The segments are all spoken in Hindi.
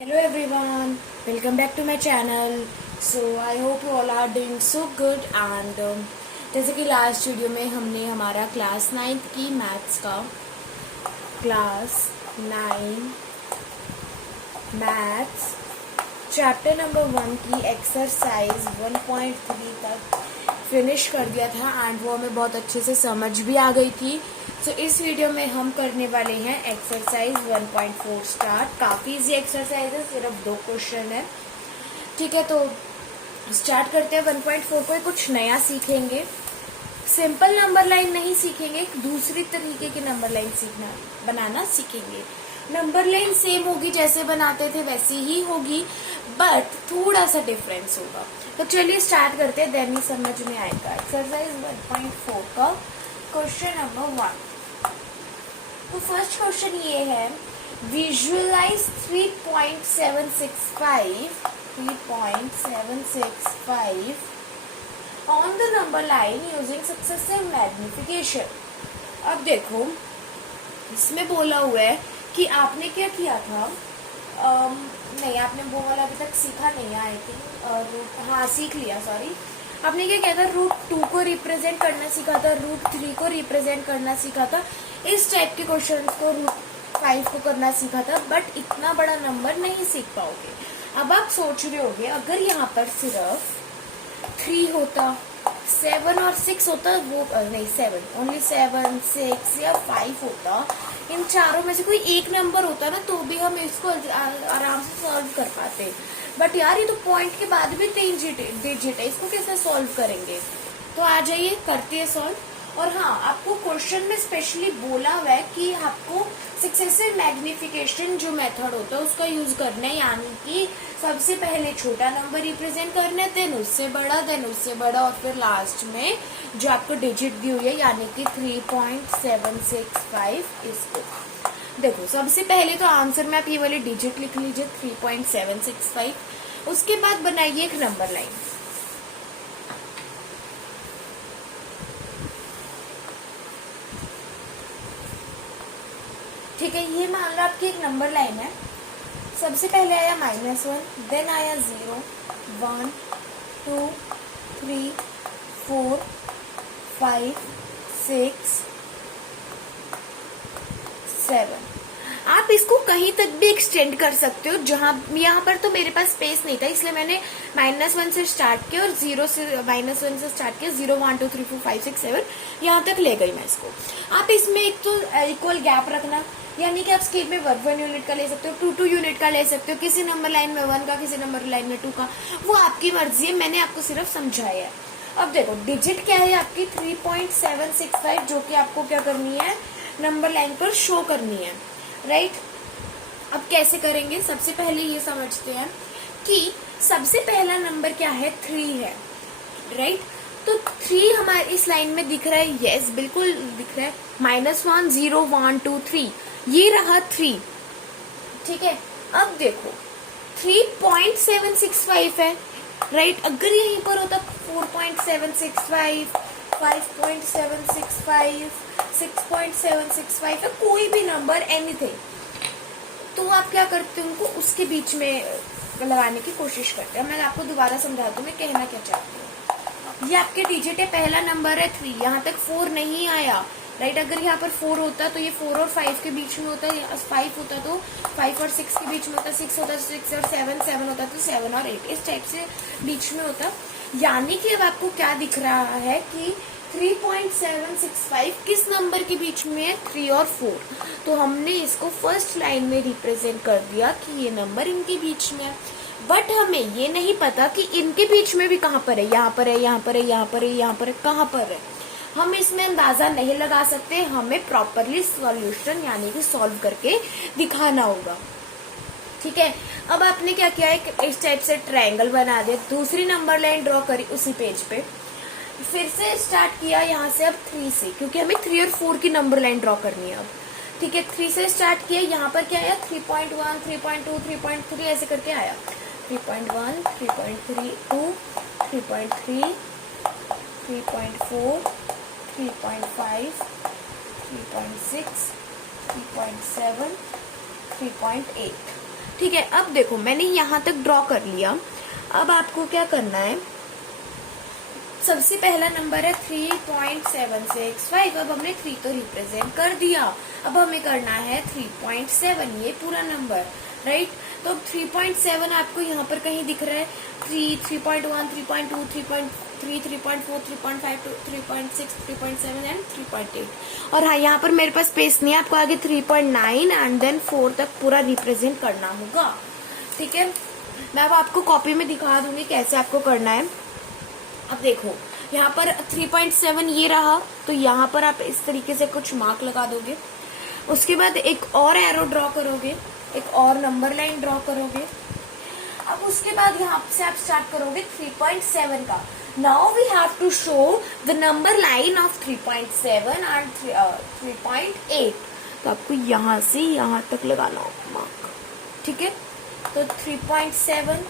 Hello everyone, welcome back to my channel. So I hope you all are doing so good and जैसे कि लास्ट वीडियो में हमने हमारा क्लास 9 की मैथ्स का क्लास 9 मैथ्स चैप्टर नंबर 1 की एक्सरसाइज 1.3 तक फिनिश कर दिया था एंड वो हमें बहुत अच्छे से समझ भी आ गई थी. सो इस वीडियो में हम करने वाले हैं एक्सरसाइज 1.4 स्टार्ट. काफ़ी इजी एक्सरसाइज है, सिर्फ 2 क्वेश्चन है. ठीक है, तो स्टार्ट करते हैं. 1.4 को कुछ नया सीखेंगे. सिंपल नंबर लाइन नहीं सीखेंगे, एक दूसरी तरीके की नंबर लाइन बनाना सीखेंगे. नंबर लाइन सेम होगी, जैसे बनाते थे वैसी ही होगी, बट थोड़ा सा डिफरेंस होगा. तो चलिए स्टार्ट करते हैं, देन ही समझ में आएगा. एक्सरसाइज 1.4 का क्वेश्चन नंबर 1. तो फर्स्ट क्वेश्चन ये है, visualise 3.765 on the number line using successive magnification. अब देखो, इसमें बोला हुआ है कि आपने क्या किया था. नहीं, आपने वो वाला अभी तक सीखा नहीं है, आई थिंक. हाँ, सीख लिया, सॉरी. आपने क्या किया था, √2 को रिप्रेजेंट करना सीखा था, √3 को रिप्रेजेंट करना सीखा था. इस टाइप के क्वेश्चन को √5 को करना सीखा था, बट इतना बड़ा नंबर नहीं सीख पाओगे. अब आप सोच रहे होगे, अगर यहाँ पर सिर्फ 3 होता, 7 और 6 होता, वो नहीं 7, ओनली 7, 6 या 5 होता, इन चारों में से कोई एक नंबर होता ना, तो भी हम इसको आराम से सॉल्व कर पाते. बट यार, ये तो पॉइंट के बाद भी 3 डिजिट है, इसको कैसे सॉल्व करेंगे. तो आ जाइए, करते हैं सॉल्व. और हाँ, आपको क्वेश्चन में स्पेशली बोला हुआ है कि आपको सक्सेसिव मैग्निफिकेशन जो मेथड होता है उसका यूज करना है, यानी कि सबसे पहले छोटा नंबर रिप्रेजेंट करना है, देन उससे बड़ा और फिर लास्ट में जो आपको डिजिट दी हुई है, यानी कि 3.765. इसको देखो, सबसे पहले तो आंसर में आप ये वाले डिजिट लिख लीजिए, 3.765. उसके बाद बनाइए एक नंबर लाइन. ठीक है, ये मान लो आपकी एक नंबर लाइन है. सबसे पहले आया -1, देन आया 0, 1, 2, 3, 4, 5, 6, 7. आप इसको कहीं तक भी एक्सटेंड कर सकते हो. जहां यहाँ पर तो मेरे पास स्पेस नहीं था, इसलिए मैंने -1 से स्टार्ट किया और 0 से -1 से स्टार्ट किया. 0, 1, 2, 3, 4, 5, 6, 7 यहाँ तक ले गई मैं इसको. आप इसमें एक तो इक्वल गैप रखना, यानी कि आप स्केल में 1 यूनिट का ले सकते हो, 2 यूनिट का ले सकते हो, किसी नंबर लाइन में 1 का, किसी नंबर लाइन में 2 का, वो आपकी मर्जी है. मैंने आपको सिर्फ समझाया है. अब देखो, डिजिट क्या है आपकी 3.765, जो कि आपको क्या करनी है, नंबर लाइन पर शो करनी है, राइट. अब कैसे करेंगे, सबसे पहले ये समझते हैं कि सबसे पहला नंबर क्या है, 3 है, राइट. तो 3 हमारे इस लाइन में दिख रहा है, यस बिल्कुल दिख रहा है. -1, 0, 1, 2, 3, ये रहा 3. ठीक है, अब देखो 3.765 है, राइट. अगर यहीं पर होता 4.765, 5.765, 6.765 है, कोई भी नंबर, एनीथिंग, तो आप क्या करते हैं, उनको उसके बीच में लगाने की कोशिश करते हैं. मैं आपको दोबारा समझाती हूँ मैं कहना क्या चाहती हूँ. ये आपके डिजिट है, पहला नंबर है 3, यहाँ तक 4 नहीं आया, राइट. अगर यहाँ पर 4 होता तो ये 4 और 5 के बीच में होता, 5 होता तो 5 और 6 के बीच में होता, 6 होता तो 6 और 7 होता तो 7 और 8, इस टाइप से बीच में होता. यानी कि अब आपको क्या दिख रहा है कि 3.765 किस नंबर के बीच में है, 3 और 4. तो हमने इसको फर्स्ट लाइन में रिप्रेजेंट कर दिया कि ये नंबर इनके बीच में है. बट हमें ये नहीं पता कि इनके बीच में भी कहाँ पर है, यहाँ पर है, यहाँ पर है, यहाँ पर है, यहाँ पर है, कहाँ पर है. हम इसमें अंदाजा नहीं लगा सकते, हमें प्रॉपरली सॉल्यूशन यानी कि सॉल्व करके दिखाना होगा. ठीक है, अब आपने क्या किया, एक इस टाइप से ट्रायंगल बना दिया, दूसरी नंबर लाइन ड्रॉ करी उसी पेज पे, फिर से स्टार्ट किया यहाँ से, अब 3 से, क्योंकि हमें 3 और 4 की नंबर लाइन ड्रॉ करनी है अब. ठीक है, 3 से स्टार्ट किया, यहाँ पर क्या आया, 3.1, 3.2, 3.3 ऐसे करके आया. 3.1, 3.32, 3.3, 3.4, 3.5, 3.6, 3.7, 3.8. ठीक है, अब देखो मैंने यहाँ तक ड्रॉ कर लिया। अब आपको क्या करना है, सबसे पहला नंबर है 3.765। अब हमने 3 तो रिप्रेजेंट कर दिया, अब हमें करना है 3.7, ये पूरा नंबर, राइट। तो अब 3.7 आपको यहाँ पर कहीं दिख रहा है, 3, 3.1, 3.2, 3.3, 3.4, 3.5, 3.6, 3.7 एंड 3.8। और हाँ, यहाँ पर मेरे पास स्पेस नहीं है, आपको आगे 3.9 एंड देन 4 तक पूरा रिप्रेजेंट करना होगा, ठीक है। मैं अब आपको कॉपी में दिखा दूंगी कैसे आपको करना है। अब देखो यहाँ पर 3.7 ये रहा, तो यहाँ पर आप इस तरीके से कुछ मार्क लगा दोगे। उसके बाद एक और एरो ड्रॉ करोगे, एक और नंबर लाइन ड्रॉ करोगे। अब उसके बाद यहाँ से आप स्टार्ट करोगे 3.7 का। Now we have to show the number line of 3.7 and 3.8। तो आपको यहाँ से यहाँ तक लगाना होगा मार्क, ठीक है। तो 3.7,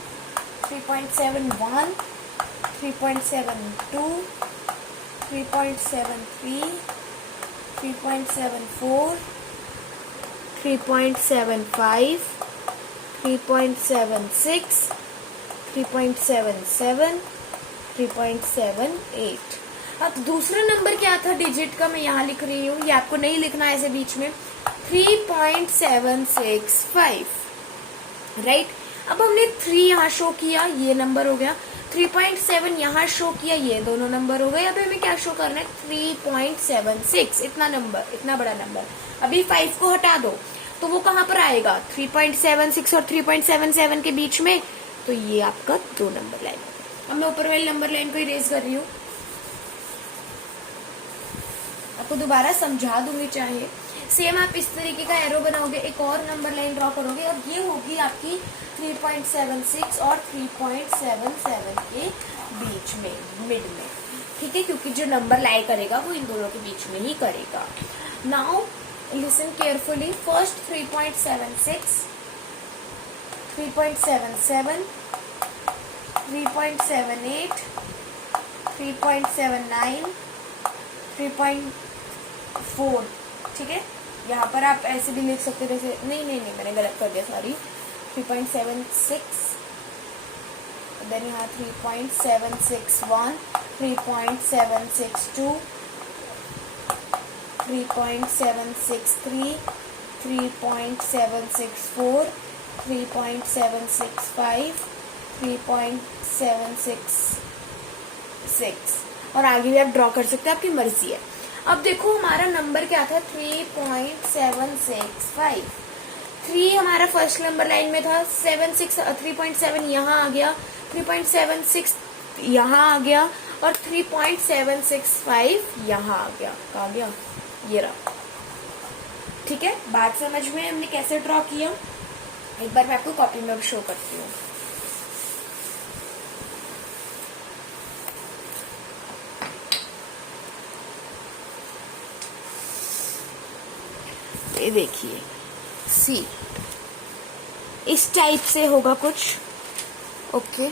3.71, 3.72, 3.73, 3.74, 3.75, 3.76, 3.77, 3.78। अब दूसरा नंबर क्या था डिजिट का, मैं यहाँ लिख रही हूँ, ये आपको नहीं लिखना है ऐसे बीच में, 3.765, राइट। अब हमने 3 यहाँ शो किया, ये नंबर हो गया। 3.7 यहाँ शो किया, ये दोनों नंबर हो गए। अभी हमें क्या शो करना है, 3.76, इतना नंबर, इतना बड़ा नंबर। अभी 5 को हटा दो तो वो कहाँ पर आएगा, 3.76 और 3.77 के बीच में। तो ये आपका 2 नंबर लाइन होगा। अब मैं ऊपर वाली नंबर लाइन को इरेज कर रही हूँ, आपको दोबारा समझा दूंगी चाहे। सेम आप इस तरीके का एरो बनाओगे, एक और नंबर लाइन ड्रॉ करोगे, और ये होगी आपकी 3.76 और 3.77 के बीच में, मिड में, ठीक है, क्योंकि जो नंबर लाई करेगा वो इन दोनों के बीच में ही करेगा। नाउ लिसन केयरफुली, फर्स्ट 3.76, 3.77, 3.78, 3.79, 3.4, ठीक है। यहाँ पर आप ऐसे भी लिख सकते हैं, जैसे नहीं मैंने गलत कर दिया, सॉरी। 3.76, देन यहाँ 3.761, 3.762, 3.763, 3.764, 3.765, 3.766, और आगे भी आप ड्रॉ कर सकते हैं, आपकी मर्जी है। अब देखो हमारा नंबर क्या था, 3.765। 3 हमारा फर्स्ट नंबर लाइन में था, 3.7 यहाँ आ गया, 3.76 यहाँ आ गया, और 3.765 यहाँ आ गया। कहाँ गया, ये रहा, ठीक है। बात समझ में हमने कैसे ड्रॉ किया, एक बार मैं आपको कॉपी में शो करती हूँ। ये देखिए, सी इस टाइप से होगा कुछ, ओके।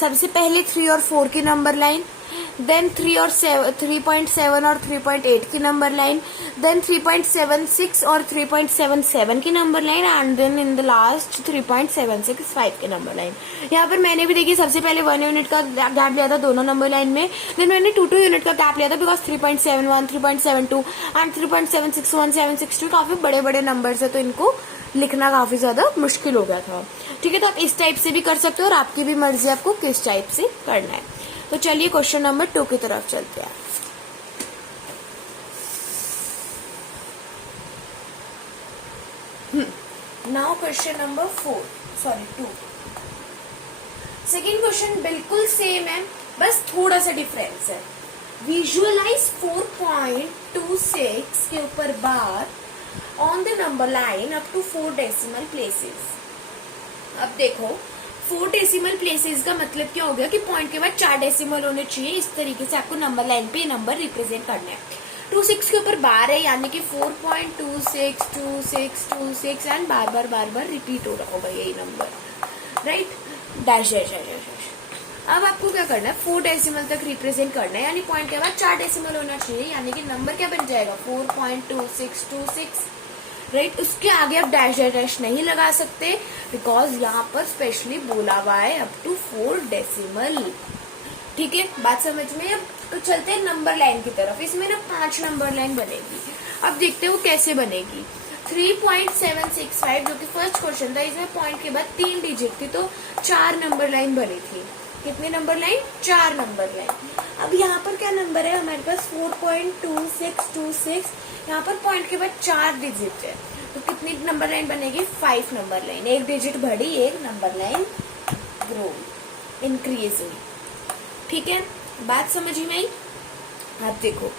सबसे पहले 3 और 4 की नंबर लाइन, देन 3.7 और 3.8 की नंबर लाइन, देन 3.76 और 3.77 की number line, and then in the last 3.765 की नंबर लाइन। यहाँ पर मैंने भी देखिए सबसे पहले 1 यूनिट का गैप लिया था दोनों नंबर लाइन में, देन मैंने 2 यूनिट का गैप लिया था, बिकॉज 3.71, 3.72 एंड 3.761, 762 काफी बड़े बड़े नंबर्स है, तो इनको लिखना काफी ज्यादा मुश्किल हो गया था, ठीक है। तो आप इस टाइप से भी कर सकते हो, और आपकी भी मर्जी आपको किस टाइप से करना है। तो चलिए क्वेश्चन नंबर 2 की तरफ चलते हैं। Now question number 2। Second question बिल्कुल सेम है, बस थोड़ा सा डिफरेंस है। विजुअलाइज 4.26 के ऊपर bar on the number line up to 4 decimal places. अब देखो 4 डेसिमल प्लेसेस का मतलब क्या हो गया कि पॉइंट के बाद 4 डेसिमल होने चाहिए। इस तरीके से आपको नंबर लाइन पे नंबर रिप्रेजेंट करना है। 26 के ऊपर बार है, यानी कि 4.262626 एंड बार बार रिपीट हो रहा होगा यही number, right. Dash dash dash dash. अब आपको क्या करना है, 4 डेसिमल तक रिप्रेजेंट करना है, यानी पॉइंट के बाद 4 डेसिमल होना चाहिए, यानी कि नंबर क्या बन जाएगा 4.2626 राइट। उसके आगे आप डैश डैश डैश नहीं लगा सकते, बिकॉज यहाँ पर स्पेशली बोला हुआ है अप टू 4 डेसिमल। ठीक है, बात समझ में। अब तो चलते हैं नंबर लाइन की तरफ। इसमें ना 5 नंबर लाइन बनेगी। अब देखते हैं वो कैसे बनेगी। 3.765 जो कि फर्स्ट क्वेश्चन था, इसमें पॉइंट के बाद 3 डिजिट थी, तो 4 नंबर लाइन बनी थी। कितनी नंबर लाइन? 4 number line. अब यहाँ पर क्या नंबर है हमारे पास? 4.2626। यहाँ पर पॉइंट के बाद 4 डिजिट है, तो कितनी नंबर लाइन बनेगी? 5 नंबर लाइन। एक डिजिट बढ़ी, एक नंबर लाइन ग्रो इंक्रीज हुई। ठीक है, बात समझ में आई? आप देखो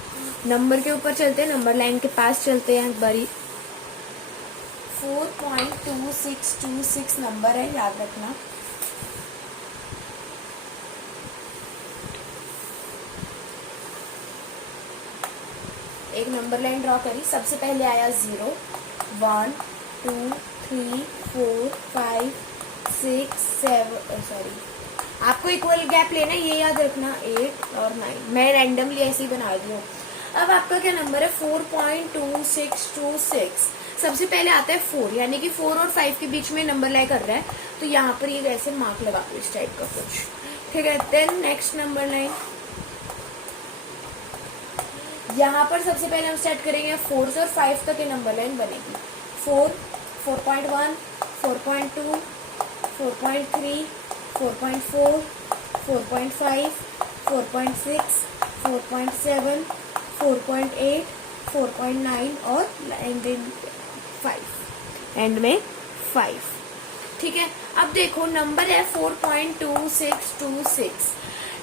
नंबर के ऊपर चलते हैं, नंबर लाइन के पास चलते हैं एक बारी। 4.2626 नंबर है, याद रखना। एक नंबर लाइन ड्रॉ करी। सबसे पहले आया 0, 1 2 3 4 5 6 7 सॉरी, आपको इक्वल गैप लेना है, ये याद रखना। 8 और 9 मैं रैंडमली ऐसे ही बना दी हूँ। अब आपका क्या नंबर है? 4.2626। सबसे पहले आता है 4, यानी कि 4 और 5 के बीच में नंबर लाइन कर रहा है, तो यहाँ पर ये ऐसे मार्क लगा दो इस टाइप का कुछ। ठीक है, देन नेक्स्ट नंबर लाइन। यहाँ पर सबसे पहले हम स्टार्ट करेंगे 4 से और 5 तक ये नंबर लाइन बनेगी। 4, 4.1, 4.2, 4.3, 4.4, 4.5, 4.6, 4.7, 4.8, 4.9 और एंड में 5। ठीक है, अब देखो नंबर है 4.2626।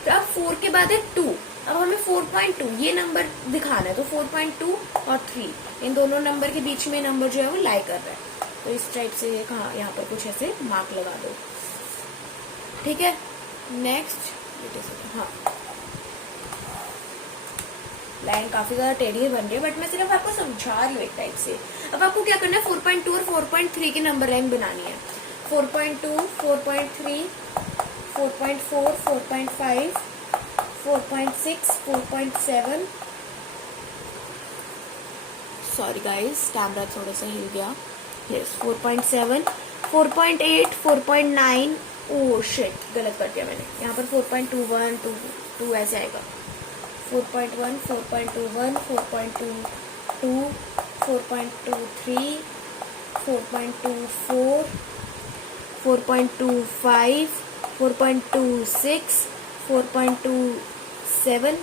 तो अब 4 के बाद है 2। अब हमें 4.2 ये नंबर दिखाना है, तो 4.2 और 3 इन दोनों नंबर के बीच में नंबर जो है वो लाई कर रहा है, तो इस टाइप से यहाँ पर कुछ ऐसे मार्क लगा दो। ठीक है, नेक्स्ट। हाँ, लाइन काफी ज्यादा टेढ़ी बन रही है, बट मैं सिर्फ आपको समझा रही हूँ एक टाइप से। अब आपको क्या करना है? 4.2 और 4.3 की नंबर लाइन बनानी है। 4.2, 4.3, 4.4, 4.5, 4.6, 4.7। सॉरी गाइस, कैमरा थोड़ा सा हिल गया। यस, 4.7, 4.8, 4.9। ओह शिट, गलत कर दिया मैंने। यहाँ पर 4.21, 2 ऐसे आएगा। 4.1, 4.21, 4.22, 4.23, 4.24, 4.25, 4.26, 4.27,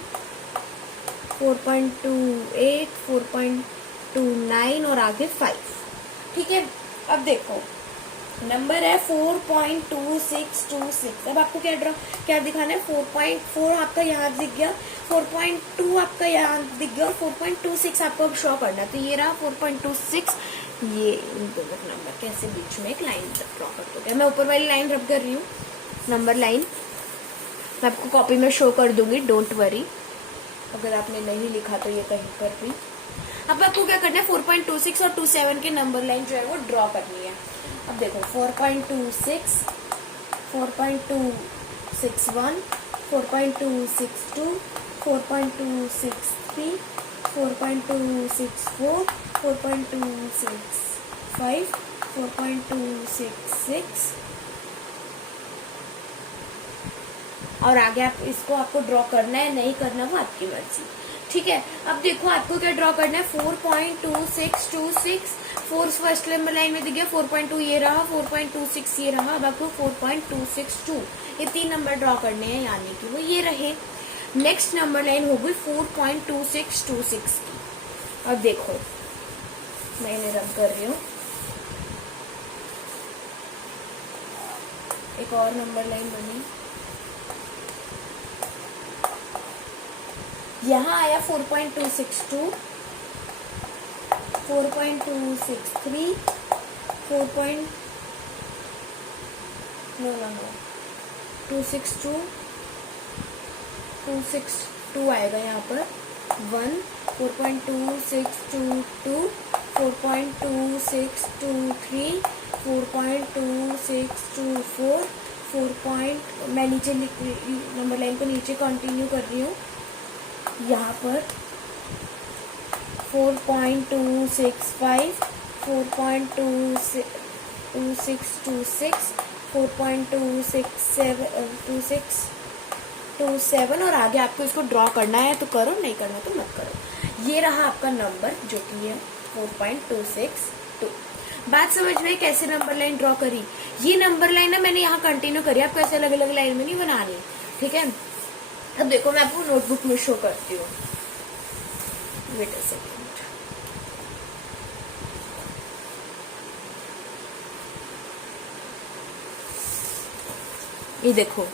4.28, 4.29 और आगे 5। ठीक है, अब देखो नंबर है 4.2626। अब आपको क्या दिखाना है? 4.4 आपका यहाँ दिख गया, 4.2 आपका यहाँ दिख गया और 4.26 आपको अब शो करना है। तो ये रहा 4.26। ये दोनों नंबर कैसे बीच में एक लाइन ड्रॉ कर दोगे। मैं ऊपर वाली लाइन रब कर रही हूँ, नंबर लाइन मैं आपको कॉपी में शो कर दूंगी, डोंट वरी। अगर आपने नहीं लिखा तो ये कहीं पर भी। अब आपको क्या करना है? 4.26 और 27 के नंबर लाइन जो है वो ड्रॉ करनी है। अब देखो 4.26, 4.261, 4.262, 4.263, 4.264, 4.265, 4.266 और आगे आप इसको आपको ड्रॉ करना है नहीं करना वो आपकी मर्जी। ठीक है, अब देखो आपको क्या ड्रॉ करना है? 4.2626। 4 फर्स्ट नंबर लाइन में दिख गया, 4.2 ये रहा, 4.26 ये रहा। अब आपको 4.262 ये 3 नंबर ड्रॉ करने हैं, यानी कि वो ये रहे। नेक्स्ट नंबर लाइन हो गई 4.2626 की। अब देखो मैं इन्हें रब कर रही हूँ। एक और नंबर लाइन बनी, यहाँ आया 4.262, 4.263, 262, 262 आएगा यहाँ पर 1, 4.2622, 4.2623, 4.2624, 4. मैं नीचे नंबर लाइन को नीचे कंटिन्यू कर रही हूँ। यहाँ पर 4.265, 4.2626, 4.2627 और आगे आपको इसको ड्रॉ करना है तो करो, नहीं करना तो मत करो। ये रहा आपका नंबर जो कि है 4.262। बात समझ में कैसे नंबर लाइन ड्रॉ करी? ये नंबर लाइन ना मैंने यहाँ कंटिन्यू करी, आपको ऐसे अलग अलग लाइन में नहीं बनानी, ठीक है। अब देखो मैं आपको नोटबुक में शो करती हूँ, वेट अ सेकेंड। ये देखो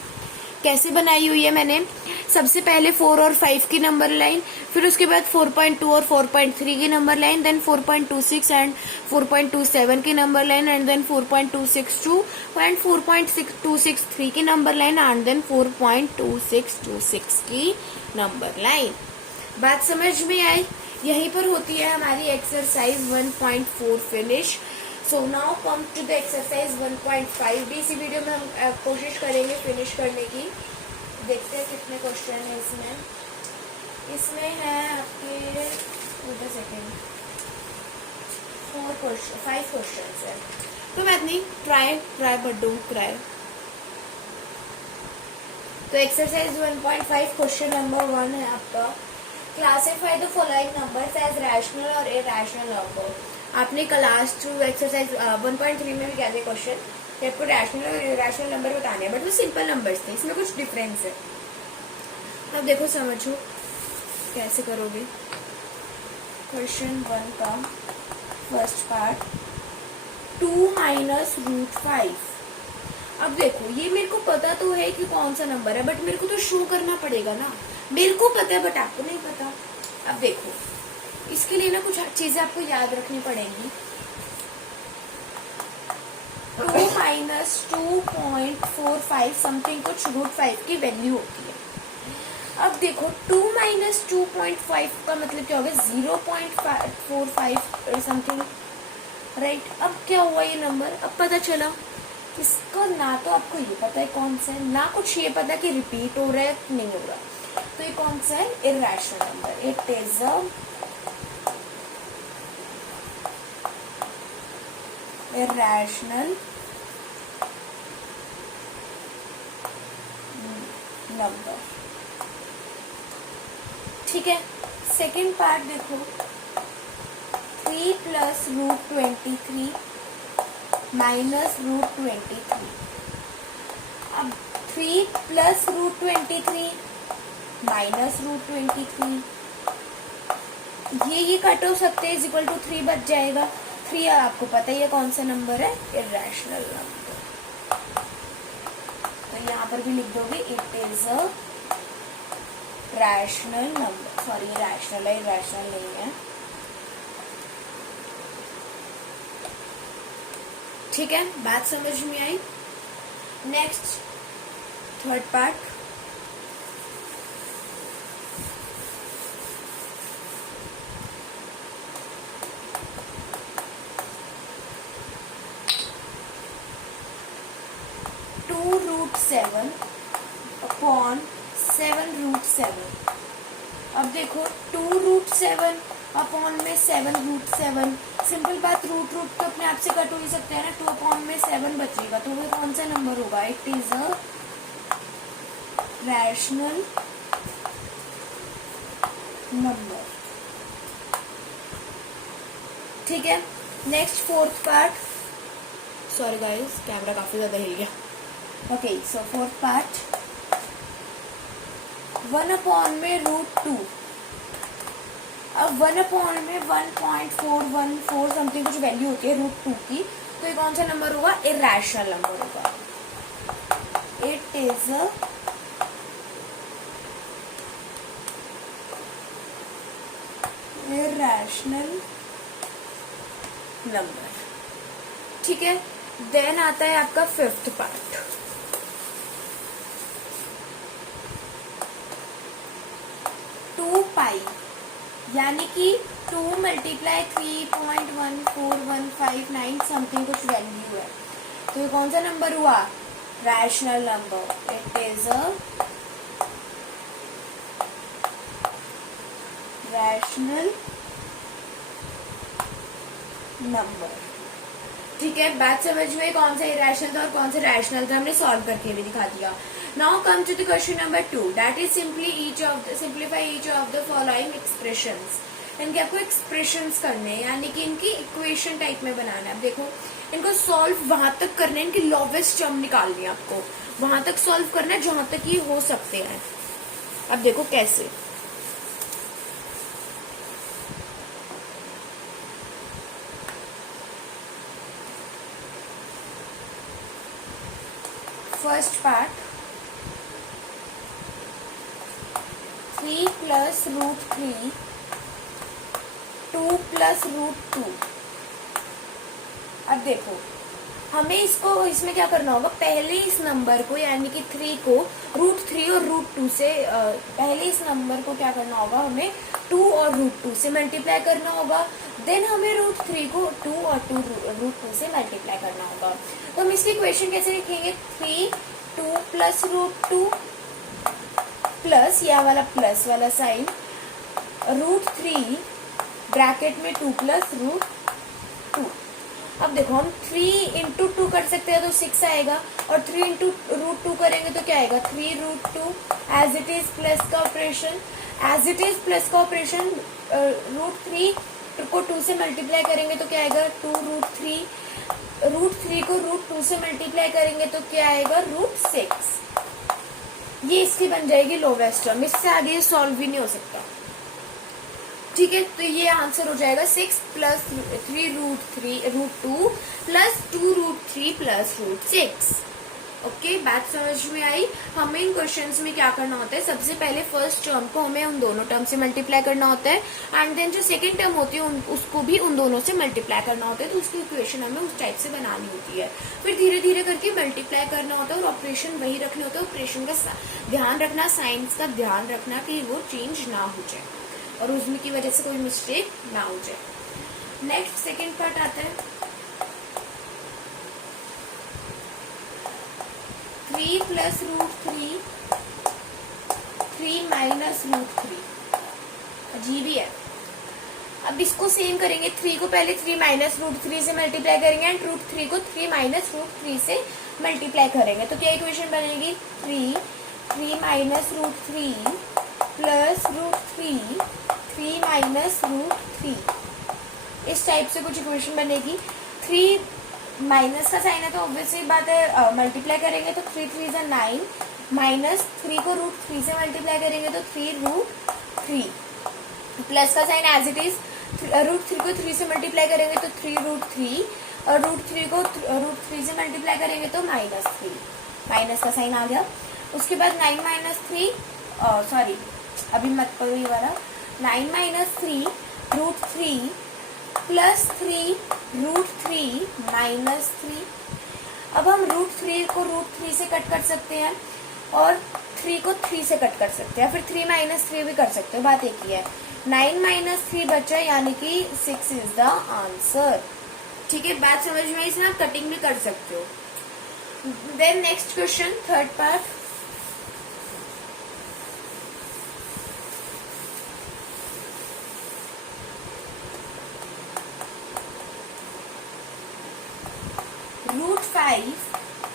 कैसे बनाई हुई है मैंने। सबसे पहले 4 और 5 की नंबर लाइन, फिर उसके बाद 4.2 और 4.3 की नंबर लाइन, देन 4.26 एंड 4.27 की number line, and then 4.262 and 4.263 की नंबर लाइन, एंड देन 4.2626 की नंबर लाइन। बात समझ में आई? यहीं पर होती है हमारी exercise 1.4 finish. So now come to the exercise 1.5 भी इसी वीडियो में हम कोशिश करेंगे फिनिश करने की। देखते हैं कितने क्वेश्चन है इसमें। इसमें है आपके 5 क्वेश्चन है, तो बात नहीं, ट्राई बट डोंट क्राई। तो एक्सरसाइज 1.5 क्वेश्चन नंबर 1 है आपका, classify the following numbers as rational और इरैशनल नंबर। आपने क्लास 2 एक्सरसाइज 1.3 में भी क्या थे क्वेश्चन, आपको रैशनल और इरैशनल नंबर बताने हैं, बट वो सिंपल नंबर्स थे, इसमें कुछ डिफरेंस है। अब देखो समझो कैसे करोगे। क्वेश्चन 1 का फर्स्ट पार्ट, 2 माइनस रूट 5। अब देखो ये मेरे को पता तो है कि कौन सा नंबर है, बट मेरे को तो शो करना पड़ेगा ना। मेरे को पता है बट आपको नहीं पता। अब देखो इसके लिए ना कुछ चीजें आपको याद रखनी पड़ेंगी। 2 माइनस 2.45 समथिंग कुछ रूट 5 की वैल्यू होती है। अब देखो 2 माइनस 2.5 का मतलब क्या होगा, 0.45 समथिंग, राइट। अब क्या हुआ ये नंबर, अब पता चला इसका ना तो आपको ये पता है कौन सा है, ना कुछ ये पता कि रिपीट हो रहा है नहीं हो रहा, तो ये कौन सा है, irrational number. It is a irrational number, ठीक है। सेकेंड पार्ट देखो, 3 प्लस रूट 23 माइनस रूट 23। अब 3 प्लस रूट 23 माइनस रूट 23, ये कट हो सकते हैं, इज इक्वल टू 3 बच जाएगा। 3 आपको पता है ये कौन सा नंबर है, इरैशनल नंबर। तो यहाँ पर भी लिख दोगे it is a rational number, sorry rational है, इरैशनल नहीं है, ठीक है। बात समझ में आई? Next third part, root 7 upon 7 root 7। अब देखो 2 रूट 7 अपॉन में 7 रूट 7, सिंपल बात, रूट तो अपने आप से कट हो ही सकते हैं ना, 2 अपॉन में 7 बचेगा, तो वो कौन सा नंबर होगा, it is a rational number, ठीक है। Next fourth part, sorry guys camera काफी ज्यादा हिल गया। Okay so fourth part, 1 upon में रूट 2। अब 1 अपॉन में 1.414 समथिंग कुछ वैल्यू होती है रूट 2 की, तो ये कौन सा नंबर होगा, इरैशनल नंबर होगा। It is a irrational number, ठीक है। देन आता है आपका फिफ्थ पार्ट, पाई, यानी कि 2 मल्टीप्लाई 3.14159 समथिंग कुछ वैल्यू है, तो ये कौन सा नंबर हुआ, rational number. It is a rational number. ठीक है, बात समझ में, कौन सा इरेशनल था और कौन सा रैशनल था हमने सॉल्व करके भी दिखा दिया। Now come to the question number 2, that is simplify each of the following expressions. इनके आपको एक्सप्रेशंस करने हैं, यानी कि इनकी इक्वेशन टाइप में बनाना है। अब देखो, इनको सॉल्व वहां तक करना है, इनकी लोवेस्ट टर्म निकालनी है आपको, वहां तक सॉल्व करना है जहां तक ये हो सकते हैं। अब देखो कैसे। First part 3 plus root 3 2 plus root 2। अब देखो, हमें इसमें क्या करना होगा, पहले इस नंबर को यानी कि 3 को रूट 3 और रूट 2 से पहले इस नंबर को क्या करना होगा, हमें 2 और रूट 2 से मल्टीप्लाई करना होगा। देन हमें रूट 3 को 2 और रूट 2 से मल्टीप्लाई करना होगा। तो हम इसकी इक्वेशन कैसे लिखेंगे, 3 2 प्लस रूट 2 प्लस यह वाला प्लस वाला साइन रूट 3 ब्रैकेट में 2 प्लस रूट 2। अब देखो, हम 3 इंटू 2 कर सकते हैं तो 6 आएगा, और 3 इंटू रूट 2 करेंगे तो क्या आएगा, 3 root 2। As it is plus का operation, as it is plus का ऑपरेशन, रूट 3 को 2 से मल्टीप्लाई करेंगे तो क्या आएगा, 2 रूट 3। रूट 3 को रूट 2 से मल्टीप्लाई करेंगे तो क्या आएगा, रूट 6। ये इसकी बन जाएगी लोवेस्ट टर्म, इससे आगे ये सॉल्व भी नहीं हो सकता। ठीक है, तो ये आंसर हो जाएगा 6 plus 3 root 2 plus 2 root 3 plus root 6। Okay, बात समझ में आई। हमें इन क्वेश्चंस में क्या करना होता है, सबसे पहले फर्स्ट टर्म को हमें उन दोनों टर्म से मल्टीप्लाई करना होता है, एंड देन जो सेकंड टर्म होती है उसको भी उन दोनों से मल्टीप्लाई करना होता है। तो उसकी इक्वेशन हमें उस टाइप से बनानी होती है, फिर धीरे धीरे करके मल्टीप्लाई करना होता है और ऑपरेशन वही रखने होता है। ऑपरेशन का ध्यान रखना, साइंस का ध्यान रखना कि वो चेंज ना हो जाए और उसमें की वजह से कोई मिस्टेक ना हो जाए। नेक्स्ट सेकेंड पार्ट आता है 3 प्लस रूट 3 माइनस रूट 3। अजीब ही है। अब इसको सेम करेंगे, 3 को पहले 3 माइनस रूट 3 से मल्टीप्लाई करेंगे एंड रूट 3 को 3 माइनस रूट 3 से मल्टीप्लाई करेंगे तो क्या इक्वेशन बनेगी, 3 minus root 3 plus root 3 minus root 3। इस टाइप से कुछ इक्वेशन बनेगी। 3 माइनस का साइन है तो ऑब्वियसली बात है, मल्टीप्लाई करेंगे तो 3 3 is 9, माइनस 3 को रूट 3 से मल्टीप्लाई करेंगे तो 3 रूट 3। प्लस का sign as it is, root 3 को 3 से मल्टीप्लाई करेंगे तो 3 रूट 3, और रूट 3 को रूट 3 से मल्टीप्लाई करेंगे तो माइनस 3। माइनस का साइन आ गया। उसके बाद 9 माइनस 3, सॉरी अभी मत पढ़ो ये वाला, 9 minus 3 root 3 plus 3 root 3 minus 3। अब हम रूट 3 को रूट 3 से कट कर सकते हैं और 3 को 3 से कट कर सकते हैं, फिर 3 माइनस 3 भी कर सकते हैं, बात एक ही है। 9 माइनस 3 बचा, यानी कि 6 इज द आंसर। ठीक है, बात समझ में, इसमें आप कटिंग भी कर सकते हो। Then next question, third part, root 5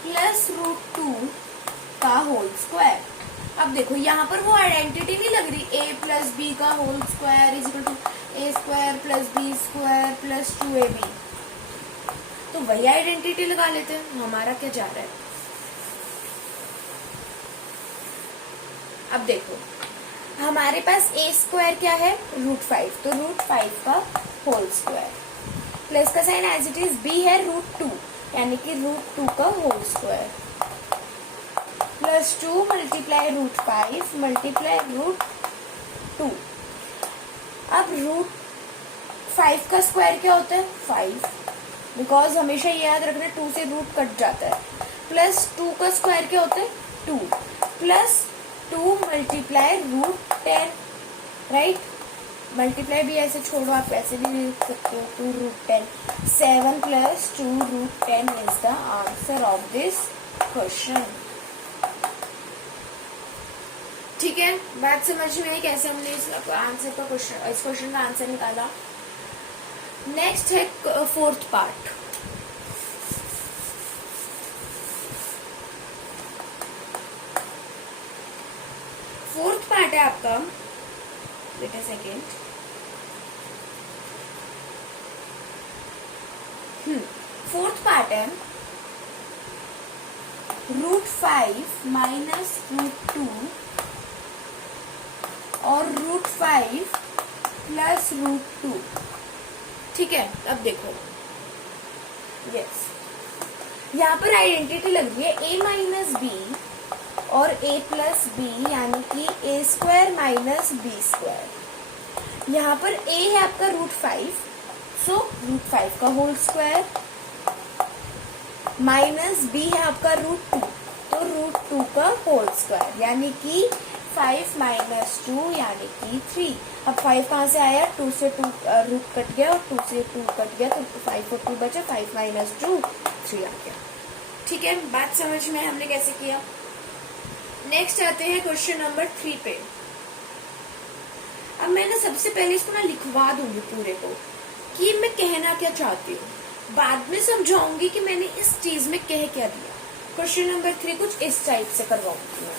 plus root 2 का होल स्क्वायर। अब देखो यहाँ पर वो आइडेंटिटी नहीं लग रही, a प्लस बी का whole square is equal to A square plus B square plus 2ab, तो वही आइडेंटिटी लगा लेते हैं। हमारा क्या जा रहा है, अब देखो हमारे पास a स्क्वायर क्या है, रूट 5, तो रूट 5 का होल स्क्वायर, प्लस का sign as it is, b है रूट 2 यानी कि रूट 2 का whole square, plus 2 multiply root 5 multiply root 2। अब रूट 5 का स्क्वायर क्या होता है, 5, बिकॉज हमेशा ये याद रखना 2 से रूट कट जाता है। प्लस 2 का स्क्वायर क्या होता है, 2, plus 2 multiply root 10, right. Multiply भी ऐसे छोड़ो, आप ऐसे भी लिख सकते हो, 2 root 10। 7 plus 2 root 10 is the answer of this question. ठीक है, बात समझ में आई कैसे हमने इस आंसर का क्वेश्चन, इस क्वेश्चन का आंसर निकाला। नेक्स्ट है फोर्थ पार्ट। फोर्थ पार्ट है आपका, wait a second, fourth part है √5 माइनस √2 और √5 प्लस √2। ठीक है, अब देखो, यस, यहाँ पर आइडेंटिटी लग रही है a माइनस बी और a प्लस बी, यानी कि a² माइनस b²। यहाँ पर a है आपका √5, सो √5 का होल स्क्वायर, माइनस b है आपका √2, तो √2 का होल स्क्वायर, यानी कि 5 माइनस 2 यानी कि 3। अब 5 कहाँ से आया, 2 से 2 रूट कट गया और 2 से 2 कट गया, तो 5 और 2 बचा, 5 माइनस 2 3 आ गया। ठीक है, बात समझ में हमने कैसे किया। नेक्स्ट आते हैं क्वेश्चन नंबर 3 पे। अब मैं ना सबसे पहले इसको ना लिखवा दूंगी पूरे को कि मैं कहना क्या चाहती हूँ, बाद में समझाऊंगी कि मैंने इस चीज में कह क्या दिया। क्वेश्चन नंबर 3 कुछ इस टाइप से करवाऊंगी मैं।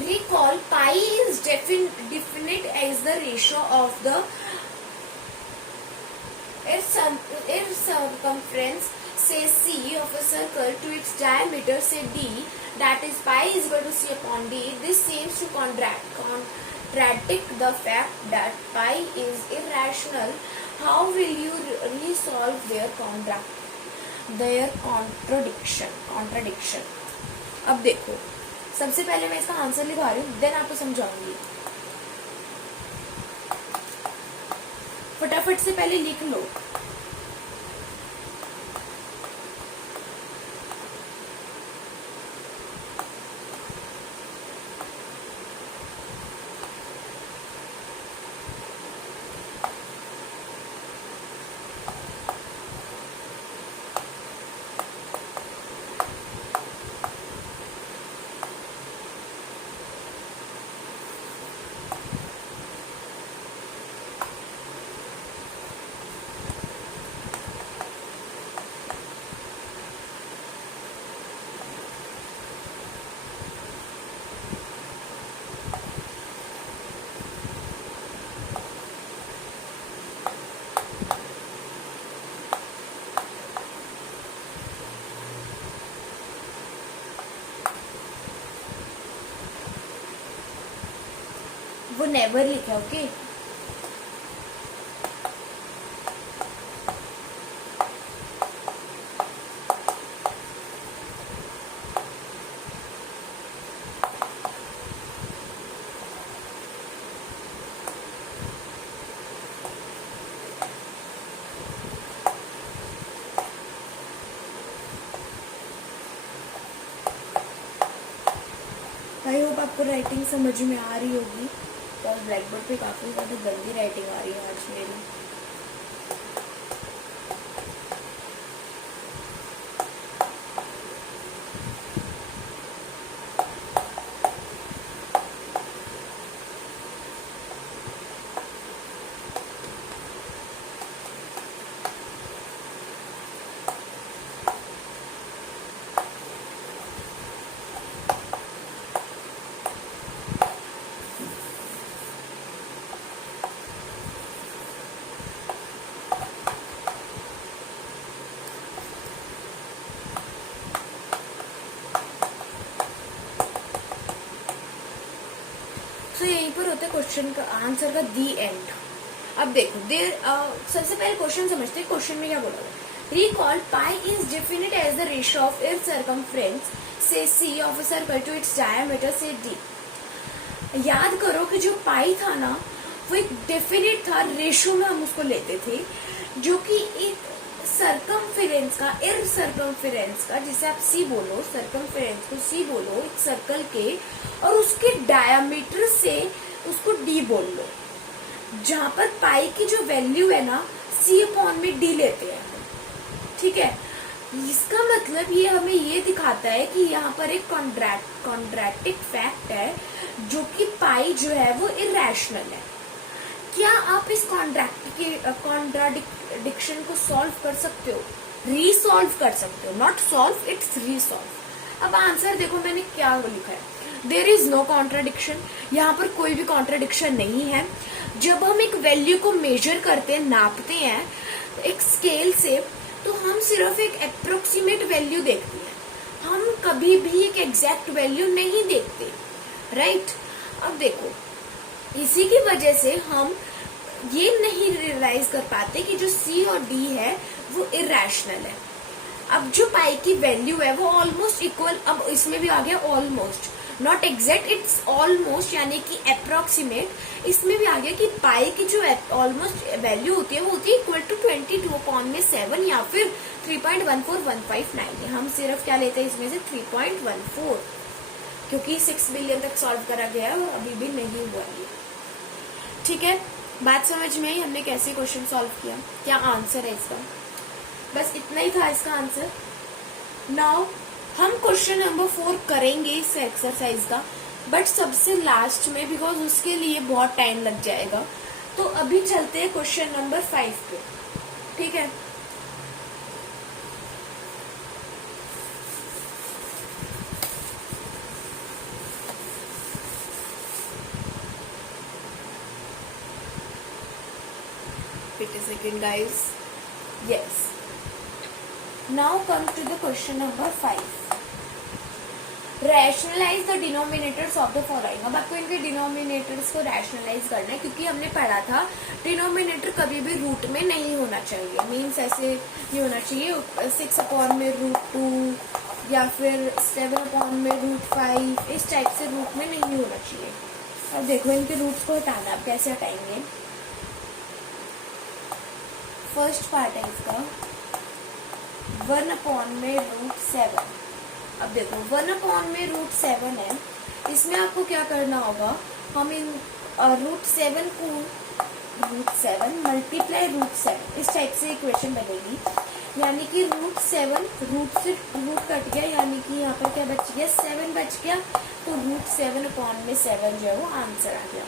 Recall pi is definite as the ratio of the its circumference say c of a circle to its diameter say d, that is pi is equal to c upon d. This seems to contradict the fact that pi is irrational. How will you resolve their contradiction? अब देखो, सबसे पहले मैं इसका आंसर लिखवा रही हूँ, देन आपको समझाऊंगी। फटाफट से पहले लिख लो। वो नेवर लिखा, ओके। आई होप आपको राइटिंग समझ में आ रही होगी, और ब्लैक बोर्ड पे काफी ज्यादा गंदी राइटिंग आ रही है आज मेरी। तो यहीं पर होता है क्वेश्चन का आंसर का दी एंड। अब देखो, सबसे पहले क्वेश्चन समझते हैं। क्वेश्चन में क्या बोला हुआ है, recall pi is definite as the ratio of its circumference से C of a circle to its diameter से डी। याद करो कि जो पाई था ना, वो एक डेफिनेट था, रेशियो में हम उसको लेते थे, जो कि एक सर्कमफेरेंस का, एर सर्कमफेरेंस का, जिसे आप सी बोलो, सर्कमफेरेंस को सी बोलो, एक सर्कल के, और उसके डायमीटर से उसको डी बोल लो। जहां पर पाई की जो वैल्यू है ना, सी अपॉन में डी लेते हैं, ठीक है। इसका मतलब ये हमें ये दिखाता है कि यहाँ पर एक कॉन्ट्रैक्टिक फैक्ट है, जो कि पाई जो है वो इरेशनल है। क्या आप इस कॉन्ट्राडिक्शन को सॉल्व कर सकते हो? रीसॉल्व कर सकते हो, नॉट सॉल्व, इट्स रीसॉल्व। अब आंसर देखो मैंने क्या लिखा है, देयर इज नो कॉन्ट्राडिक्शन। यहाँ पर कोई भी कॉन्ट्राडिक्शन नहीं है। जब हम एक वैल्यू को मेजर करते हैं, नापते हैं एक स्केल से, तो हम सिर्फ एक अप्रोक्सीमेट वैल्यू देखते हैं, हम कभी भी एक एग्जैक्ट वैल्यू नहीं देखते, राइट? अब देखो, इसी की वजह से हम ये नहीं रियलाइज कर पाते कि जो C और D है वो इरेशनल है। अब जो पाई की वैल्यू है वो ऑलमोस्ट इक्वल, अब इसमें भी आ गया almost, not exact, it's almost, यानी कि अप्रोक्सीमेट। इसमें भी आ गया कि पाई की जो ऑलमोस्ट वैल्यू होती है वो होती है इक्वल टू 22/7 या फिर 3.14159। हम सिर्फ क्या लेते हैं इसमें से 3.14, क्योंकि 6 बिलियन तक सॉल्व करा गया है, अभी भी नहीं हुआ ये। ठीक है, बात समझ में आई हमने कैसे क्वेश्चन सॉल्व किया, क्या आंसर है इसका? बस इतना ही था इसका आंसर। नाउ हम क्वेश्चन नंबर 4 करेंगे इस एक्सरसाइज का, बट सबसे लास्ट में, बिकॉज उसके लिए बहुत टाइम लग जाएगा। तो अभी चलते हैं क्वेश्चन नंबर 5 पे, ठीक है? Wait a second, guys. Yes. Now come to the question number 5. Rationalise the denominators of the following. अब आपको इनके डिनोमिनेटर्स को रैशनलाइज करना है, क्योंकि हमने पढ़ा था डिनोमिनेटर कभी भी रूट में नहीं होना चाहिए। मीन्स ऐसे नहीं होना चाहिए 6/√2 या फिर 7/√5, इस टाइप से रूट में नहीं होना चाहिए। अब देखो इनके रूट्स को हटाना, आप कैसे हटाएंगे? फर्स्ट पार्ट है इसका 1/√7। अब देखो 1/√7 है, इसमें आपको क्या करना होगा, हम इन √7 को √7 मल्टीप्लाई √7, इस टाइप से इक्वेशन बनेगी। यानी कि √7 रूट से रूट कट गया, यानी कि यहाँ पर क्या बच गया, 7 बच गया, तो √7/7 जो है वो आंसर आ गया।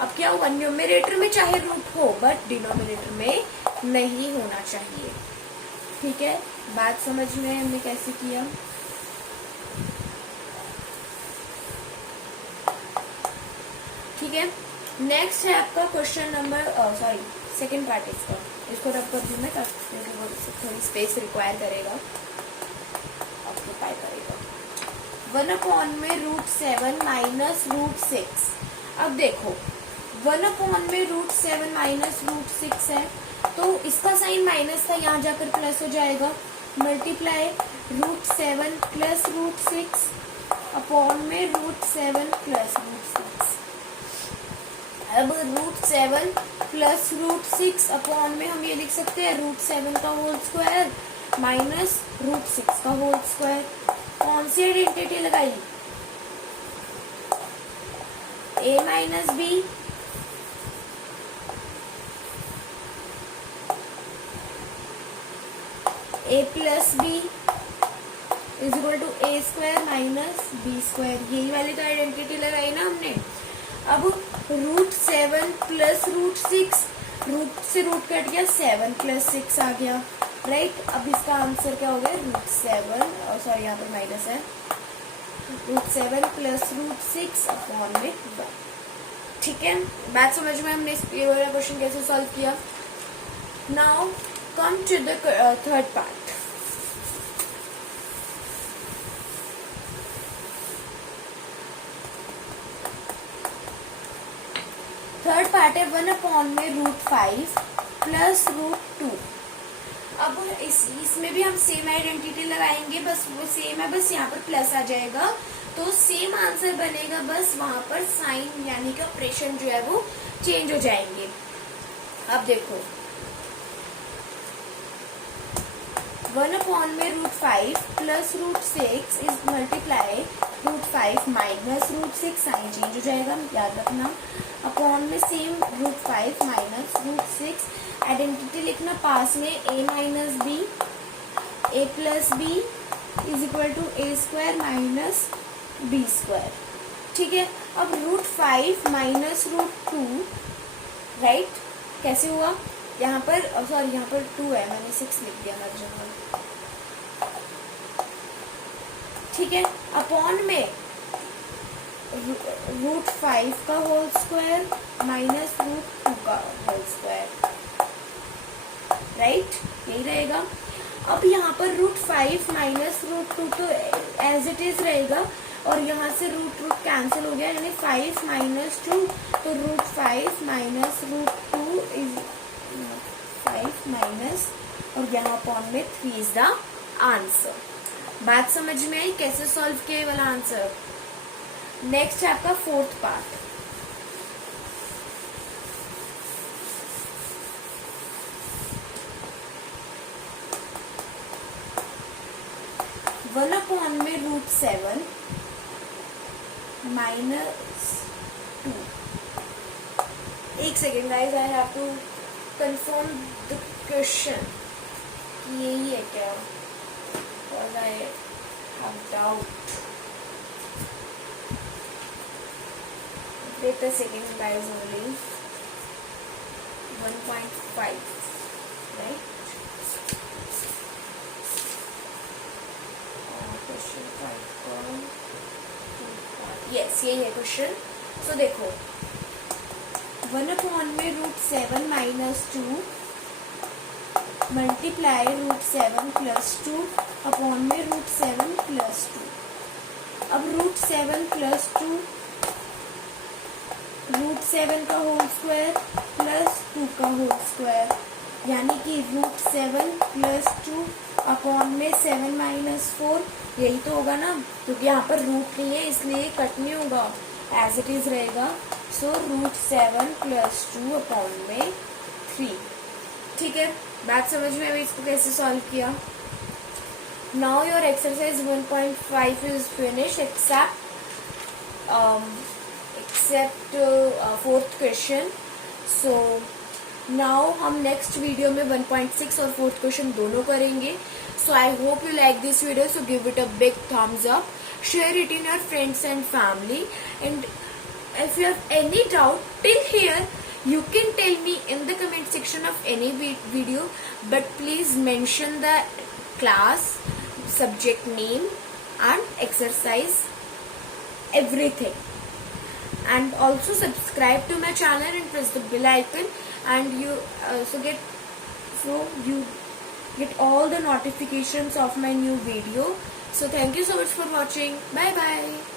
अब क्या हुआ, न्यूमरेटर में चाहे रूट हो बट डिनोमिनेटर में नहीं होना चाहिए। ठीक है, बात समझ में हमने कैसे किया? ठीक है, नेक्स्ट है आपका क्वेश्चन नंबर सेकंड पार्ट इसको रब कर दूं मैं, थोड़ी स्पेस रिक्वायर करेगा, ऑक्यूपाई करेगा। 1/√7 माइनस √6। अब देखो 1/√7 माइनस √6 है, तो इसका साइन माइनस था, यहाँ जाकर प्लस हो जाएगा, मल्टीप्लाई √7 प्लस √6 अपॉन में √7 प्लस √6। अब √7 प्लस √6 अपॉन में हम ये लिख सकते हैं √7 का होल स्क्वायर माइनस √6 का होल स्क्वायर। कौन सी आइडेंटिटी लगाई? a minus B a plus B is equal to a² minus b², यही वाली तो आइडेंटिटी लगाई ना हमने। अब √7 प्लस √6, रूट से रूट कट गया, 7 प्लस 6 आ गया, राइट? अब इसका आंसर क्या हो गया, √7, और सॉरी यहाँ पर माइनस है, √7 प्लस √6 अपॉन में 1। ठीक है, बात समझ में हमने ये वाला क्वेश्चन कैसे सॉल्व किया। Now come to the third part. Third part है 1/√5 प्लस √2। अब इसमें भी हम सेम आइडेंटिटी लगाएंगे, बस वो सेम है, बस यहाँ पर प्लस आ जाएगा, तो सेम आंसर बनेगा, बस वहां पर साइन यानी कि ऑपरेशन जो है वो चेंज हो जाएंगे। अब देखो 1/√5 plus √6 is multiply √5 minus √6, sign change हो जाएगा, याद रखना, अपॉन में सेम √5 माइनस √6, आइडेंटिटी लिखना पास में a minus B A plus B is equal to A square minus B square. ठीक है, अब √5 माइनस √2, राइट, कैसे हुआ? यहाँ पर सॉरी यहाँ पर 2 है, मैंने 6 लिख दिया हर जगह। ठीक है, अपॉन में √5 का होल स्क्वायर माइनस √2 का होल स्क्वायर, राइट, यही रहेगा। अब यहाँ पर √5 माइनस √2 तो एज इट इज रहेगा, और यहाँ से रूट कैंसिल हो गया, यानी 5 माइनस 2, तो √5 माइनस √2 इज 5 माइनस, और यहाँ अपॉन में 3 इज द आंसर। बात समझ में आई कैसे सॉल्व किया वाला आंसर? नेक्स्ट है आपका 4th पार्ट। वन अपॉन में √7 माइनस 2। एक second guys, I have to confirm the question, यही है क्या? Because I have doubt. Wait a second guys, only 1.5, right? Question 5. Yes, यही है क्वेश्चन। So देखो, 1 अपॉन में √7 माइनस 2 मल्टीप्लाई √7 प्लस 2 अपॉन में √7 प्लस 2। अब √7 प्लस 2, √7 का होल स्क्वायर प्लस 2 का होल स्क्वायर, यानी कि √7 प्लस 2 अपॉन में 7 माइनस 4, यही तो होगा ना, क्योंकि यहाँ पर रूट नहीं है इसलिए कट नहीं होगा, एज इट इज रहेगा। सो √7 प्लस 2 अपॉन में 3। ठीक है, बात समझ में आई इसको कैसे सॉल्व किया? Now your exercise 1.5 is finish except 4th question. So now हम नेक्स्ट वीडियो में 1.6 और 4th क्वेश्चन दोनों करेंगे। So I hope you like this video, so give it a big thumbs up, share it in your friends and family, and if you have any doubt till here, you can tell me in the comment section of any video, but please mention the class, subject name and exercise, everything, and also subscribe to my channel and press the bell icon, and you also get all the notifications of my new video. So thank you so much for watching. Bye bye.